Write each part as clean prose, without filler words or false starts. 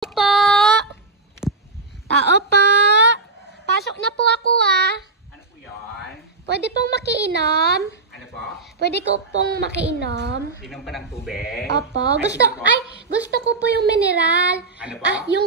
Po. Tao po. Pasok na po ako Ano po yan? Pwede pong makiinom? Ano po? Pwede ko pong makiinom? Inom pa ng tubig? Opo. Ay, Gusto, sige po. gusto ko po yung mineral. Ano po? Yung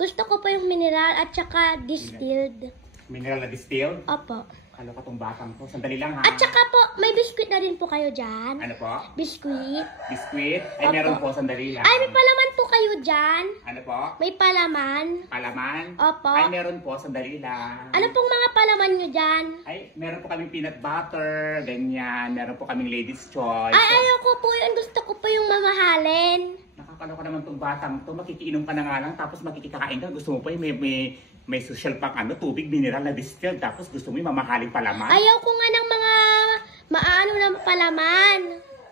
gusto ko po yung mineral at saka distilled. Mineral na distilled? Opo. Kalo ka tong batang to. Sandali lang ha. At saka po, may biskuit na rin po kayo dyan. Ano po? Biskuit. Biskuit? Ay, Opo. meron po. Sandali lang. Ay, may palaman po kayo dyan. Ano po? May palaman. Palaman? Opo. Ay, meron po. Sandali lang. Ano pong mga palaman nyo dyan? Ay, meron po kaming peanut butter. Ganyan. Meron po kaming ladies choice. Ay, ayoko po yun. Gusto ko po yung mamahalin. Nakakaloka naman tong batang to. Makikiinom ka na nga lang. Tapos makikikain ka. Gusto mo pa yung may social pang tubig, mineral na distilled. Tapos gusto mo yung mamahaling palaman. Ayaw ko nga ng mga maano na palaman.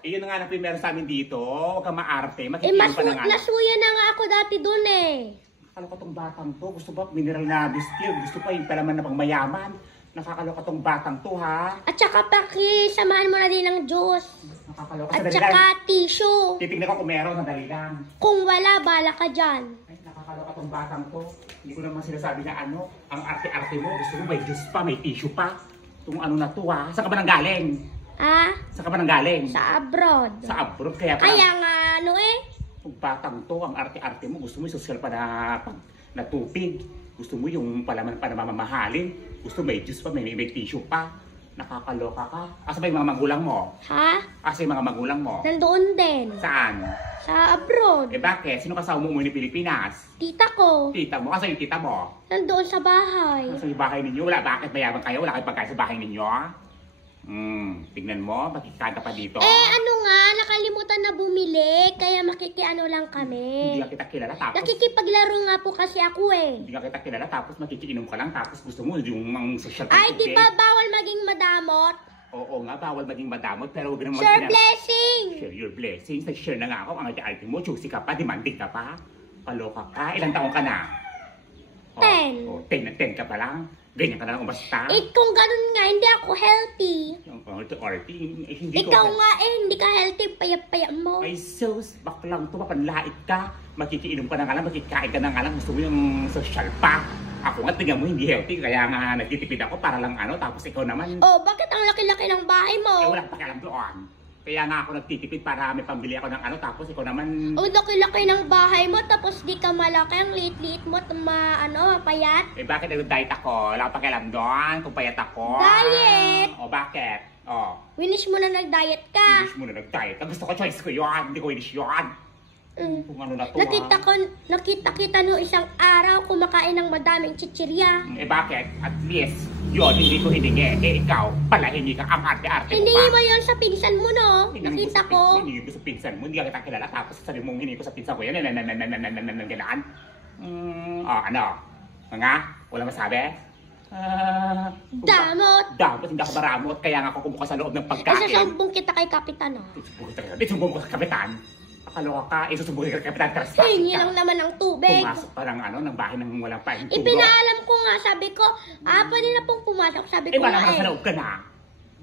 Eh, yun na nga na meron sa amin dito. Huwag kang maarte. Makikinom ka na nga lang. Nasuya na nga ako dati dun eh. Nakakaloka tong batang to. Gusto ba mineral na distilled? Gusto pa yung palaman na pang mayaman? Nakakaloka tong batang to, ha? At saka pakisamahan mo na din ng juice. Nakakaloka. At Sandali saka lang. tissue. Titignan ko kung meron. Sandali lang. Kung wala, bala ka dyan. Ay, nakakaloka tong batang to. Hindi ko naman sinasabi na ano. Ang arte-arte mo. Gusto mo may juice pa, may tissue pa. Itong ano na to, ha? Saan ka ba nang galing? Saan ka ba nang galing? Sa abroad. Sa abroad. Kaya Kaya nga, ano eh. Itong batang to, ang arte-arte mo. Gusto mo yung social pa na tubig. Gusto mo yung palaman pa na mamahalin. Gusto may juice pa, may tissue pa. Nakakaloka ka. Asa ba yung mga magulang mo? Ha? Asa yung mga magulang mo? Nandoon din. Saan? Sa abroad. Eh bakit? Sino kasama mo umuwi ng Pilipinas? Tita ko. Tita mo? Asa yung tita mo? Nandoon sa bahay. Asa yung bahay ninyo? Wala, bakit mayaman kayo? Wala kayong pagkain sa bahay ninyo? Tignan mo, makikita pa dito. Ano nga, nakalimutan na bumili. Kaya makikiano lang kami. Hindi ka kita kilala tapos... Nakikipaglaro nga po kasi ako eh. Hindi ka kita kilala tapos makikiinom ka lang tapos gusto mo yung mga social Ay, di tubig. ba bawal maging madamot? Oo nga, bawal maging madamot pero huwag naman Share blessing! Share your blessings. Nag-share na nga ako. Ang arte mo, choosy ka pa, demanding ka pa. Paloka ka. Ilang taong ka na? 10. 10 na 10 ka pa lang. Ganyan ka na lang basta. Kung ganun nga, hindi ako healthy. Yung arte, hindi Ikaw ko... nga hindi ka healthy, payap-payap mo. Ay, sus, baklang to, mapanlait ka. Makikiinom ka na nga lang, makikain ka na nga lang. Gusto mo yung social pa. Ako nga, tingnan mo, hindi healthy. Kaya nga, nagtitipid ako para lang ano. Tapos ikaw naman... Oh, bakit ang laki-laki ng bahay mo? Eh, wala ka pakialam doon. Kaya nga ako nagtitipid para may pambili ako ng ano. Tapos ikaw naman... Oh, laki-laki ng bahay mo, tapos di ka malaki. Ang liit-liit mo, mapayat. Eh, bakit nag-diet ako? Wala ka pakialam doon kung payat ako. Diet! O, bakit? O, Winish mo na nag-diet ka. wish mo na nag-diet. Ang gusto ko, choice ko yun. Hindi ko wish yun. Kung ano na to, Nakita no isang araw kumakain ng madaming chichirya. Eh, bakit? At least, yun, hindi ko hiningi. Eh, ikaw, pala hindi ka ang arte-arte mo Hindi pa. mo yon sa pinsan mo, no? Nakita ko. Hindi ko sa pinsan mo. Hindi ka kita kilala. Tapos sabi mong hiningi ko sa pinsan ko yan. Ganaan. Ano? Nga? Wala masabi? Damot! Damot, hindi ako maramot. Kaya nga ako kumuha sa loob ng pagkain. Isasumbong kita kay Kapitan, no? Isumbong ko sa kapitan. Akaloka ka, isusumbong ko sa kapitan. Hingi lang naman ng tubig. Pumasok pa ng ano, ng bahay ng walang paing tulo. Ipinaalam ko nga, sabi ko, pwede na pong pumasok. Sabi ko Wala nga ka sa loob ka na.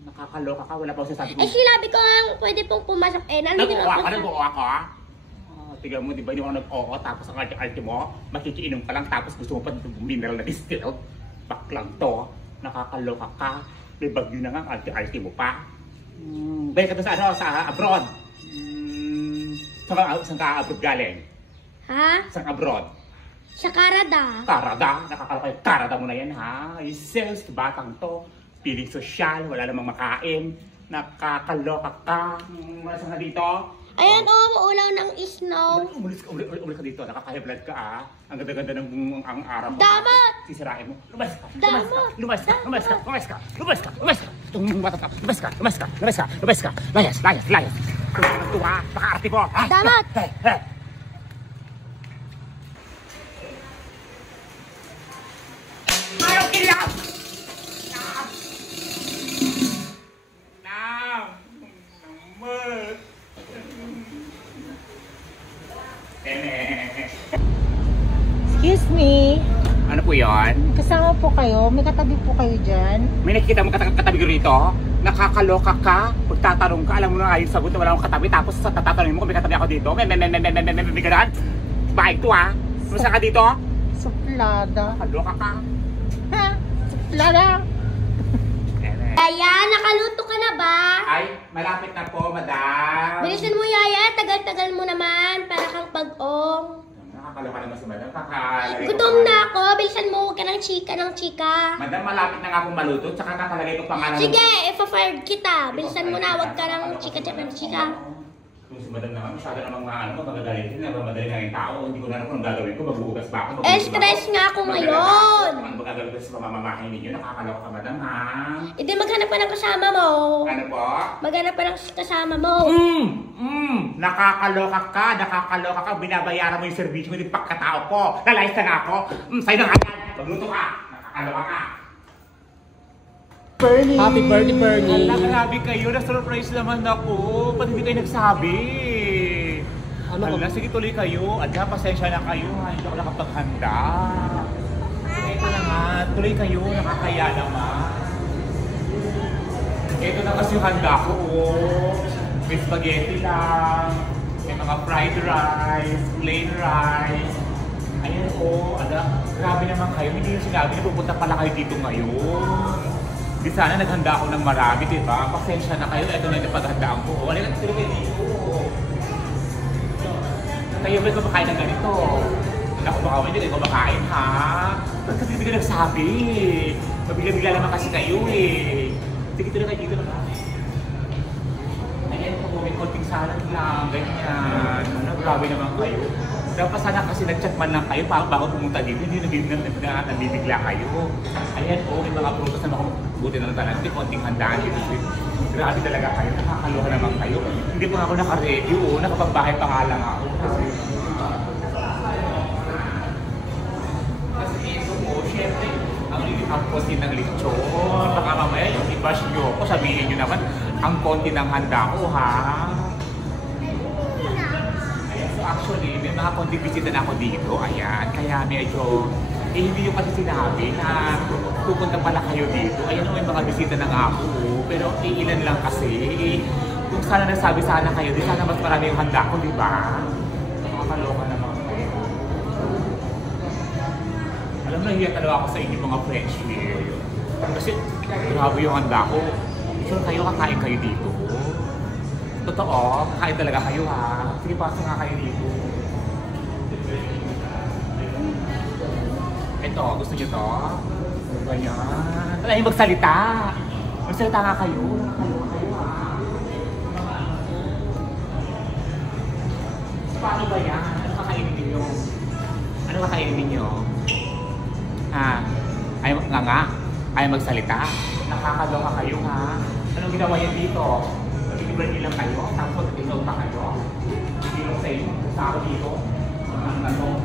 Nakakaloka ka, wala pa ako sasabi ko. sinabi ko nga, pwede pong pumasok. Nandito Nag-oo ako, ako. nag-oo ako. Tignan mo, di ba, hindi ako nag-oo, tapos ang arte-arte mo, makikiinom ka lang, tapos gusto mo pa mineral na distilled. Baklang to, nakakaloka ka. May bagyo na nga, ang arte-arte mo pa. Balik ka doon sa ano, sa abroad. Saan ka abroad galing? Ha? Saan abroad? Sa Canada. Karada, nakakaloka yung karada mo na yan, ha? Ay, sales, batang to. Piling sosyal, wala namang makain. Nakakaloka ka. Wala saan ka dito? Ayan, maulaw ng snow. Umalis ka dito, nakaka-high-blood ka ah. Ang ganda-ganda ng ang araw mo. Damat! Sisirain mo. Lumas ka! Damat! Lumas ka! Lumas ka! Lumas ka! Lumas ka! Lumas ka! Itong bata ka! Lumas ka! Lumas ka! Lumas ka! Lumas ka! Layas! Layas! Layas! Tuwa! Paka-arte mo! Damat! Hey! Hey! Ayaw kilang! Now! Naman! Excuse me, Ano po yon? kasama po kayo? May katabi po kayo dyan? May nakikita mo katabi ko rito? Nakakaloka ka? Pagtatanong ka, alam mo na nga yung sagot na wala akong katabi. Tapos sa tatanungin mo kung may katabi ako dito. May ganun. Bahay to ah. Kumusta ka dito? Suplada. Kaloka ka. Ha? Suplada. Yaya, nakaluto ka na ba? Ay, malapit na po, madam. Bilisan mo, Yaya. Tagal-tagal mo naman. Para kang pag-ong. Nakakaloka naman si madam. Kakalagay ko Gutom pa- na ako. Bilisan mo. Huwag ka ng chika. Madam, malapit na nga akong maluto. Tsaka kakalagay ko pa nga ng... Sige, ipa-fire kita. Bilisan mo na. Huwag ka ng chika. Kung si madam naman, masyado namang magagalitin. Madali na yung tao. Hindi ko na alam kung anong gagawin ko. Magbubugas ba ako? Stress nga ako ngayon. Ano ba gagawin ko sa pamamamahin ninyo? Nakakaloka ka, madam, ha? Hindi, maghanap pa ng kasama mo. Ano po? Maghanap pa ng kasama mo. Nakakaloka ka. Binabayaran mo yung servisyo mo, yung pagkatao ko. Lalayas na nga ako. Sa'yo na nga yan. Magluto ka. Nakakaloka ka. Bernie. Happy birthday, Bernie. Ala, grabe kayo. Na-surprise naman ako. Ba't hindi kayo nagsabi? Ano Ala, sige tuloy kayo. Adya, pasensya na kayo. Hindi ako nakapaghanda. Ito na nga. Tuloy kayo. Nakakaya naman. Ito na kasi yung handa ko. May spaghetti lang. May mga fried rice. Plain rice. Ayan Ada, grabe naman kayo. Hindi yung sinabi na pupunta pala kayo dito ngayon. Di sana naghanda ako ng marami, di ba? Pasensya na kayo. Ito na yung napaghandaan ko. Wala lang tuloy kayo dito. Kayo ba kumakain ng ganito? Naku, baka hindi kayo kumakain, ha? Ba't kasi hindi ka nagsabi? Mabigla-bigla naman kasi kayo, eh. Sige, tuloy kayo dito naman. Ayan po, may konting salad lang, ganyan. Ano, grabe naman kayo. Dapat sana kasi nag-chat man lang kayo bago pumunta dito, hindi nabibigla kayo. Ayan po, may mga prutas na buti na lang hindi konting handaan dito. Grabe talaga kayo, nakakaloka naman kayo. Hindi po ako naka-ready, nakapagbahay pa nga lang ako. Kasi ito po, syempre, ang konti ng lechon. Baka mamaya yung i-bash nyo ako, sabihin nyo naman, ang konti ng handa ko, ha? Actually, may mga konti bisita na ako dito, ayan, kaya medyo, hindi yung kasi sinabi na pupunta pala kayo dito, ayan may mga bisita na nga ako, pero ilan lang kasi, kung sana nasabi sana kayo, di sana mas marami yung handa ko, di ba? Nakakaloka naman kayo. Alam na, hiya talaga ako sa inyo mga French here. Kasi, grabe yung handa ko, sure kayo, kakain kayo dito. Totoo, kakain talaga kayo ha. Sige, pasok nga kayo dito. Ito, gusto nyo to? Ganyan. Wala yung magsalita. Magsalita nga kayo. Kayo ha. Paano ba yan? Ano kakainin ninyo? Ano kakainin ninyo? Ayaw nga. Ayaw magsalita. Nakakaloka kayo ha. Anong ginawa niya dito? Birthday lang kayo, tapos ikaw pa kayo. Hindi lang sa inyo, sa ako dito. Ano?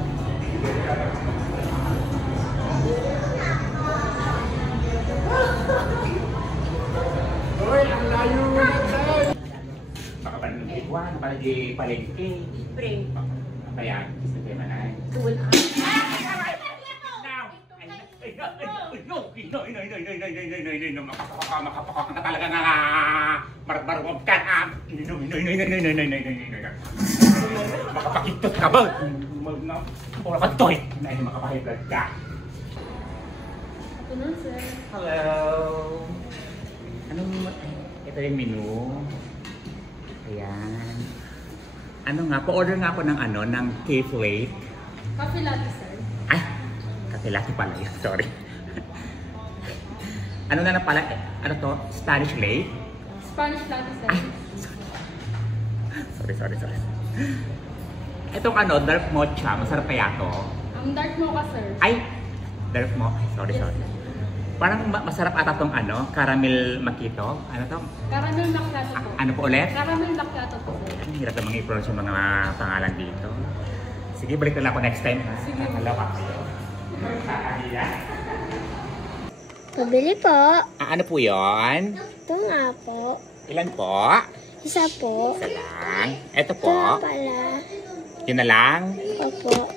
Uy, ang layo na tayo! Baka ba nang iguan, para di palengke. Pre. Kaya, gusto kayo manay. Tuwal ka. Makapakak ka talaga nga marbarong ka na. Makapakitot ka ba? Pura ka toy. Makapahibad ka. Ito na, sir. Hello. Anong, ito yung menu. Ayan. Ano nga, pa-order nga ako ng ano, ng cake lake. Coffee latte, sir. Ay, kape latte pala yun, sorry. Ano na pala, ano to? Spanish lake? Spanish latte, sir. Sorry. Itong ano, dark mocha, masarap kaya to? Ang dark mocha, sir. Ay, dark mocha, sorry. Parang masarap ata tong ano, caramel macchiato. Ano to? Caramel macchiato po. Ano po ulit? Caramel macchiato po, sir. Ang hirap namang i-pronounce yung mga pangalan dito. Sige, balik na lang ako next time ha. Sige. Nakalawa kayo. Kakahila. Pabili po. Ano po yun? Ito nga po. Ilan po? Isa po. Isa lang. Ito Ito po. na pala. Yun na lang. Opo.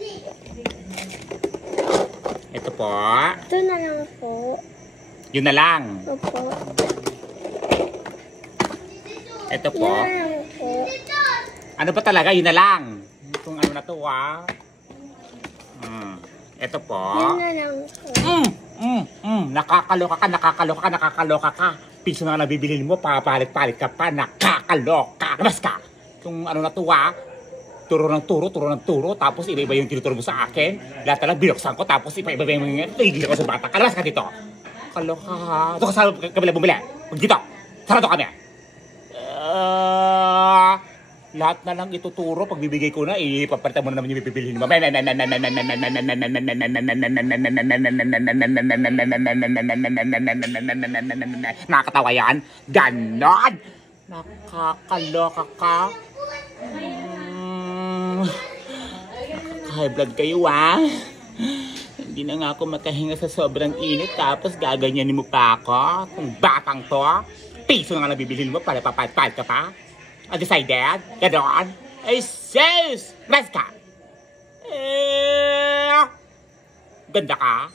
Ito po. Ito na lang po. Yun na lang. Opo. Ito po. Yan na lang po. Ano ba talaga? Yun na lang. Kung ano na to Ito po. Yan na lang po. Nakakaloka ka. Piso na nabibilin mo, papalit-palit ka pa, nakakaloka. Labas ka! Kung ano na to turo ng turo, tapos iba-iba yung tinuturo mo sa akin. Lahat na lang binuksan ko, tapos iba-iba yung tigil ko sa bata. Kalabas ka dito. Kaloka. Ito ka sa kabila bumili. Huwag dito. Sarado kami. Lahat na lang ituturo. Pag bibigay ko na, ipapalitan mo na naman yung bibilihin mo. Nakakatawa yan. Ganon. Nakakaloka ka. High blood kayo Hindi na nga ako makahinga sa sobrang init. Tapos gaganyanin mo pa ako. Kung batang to. Piso na nga lang bibilhin mo para papat-pat ka pa. Undecided? Ganon? Ay, sis! Mas ka! Ganda ka?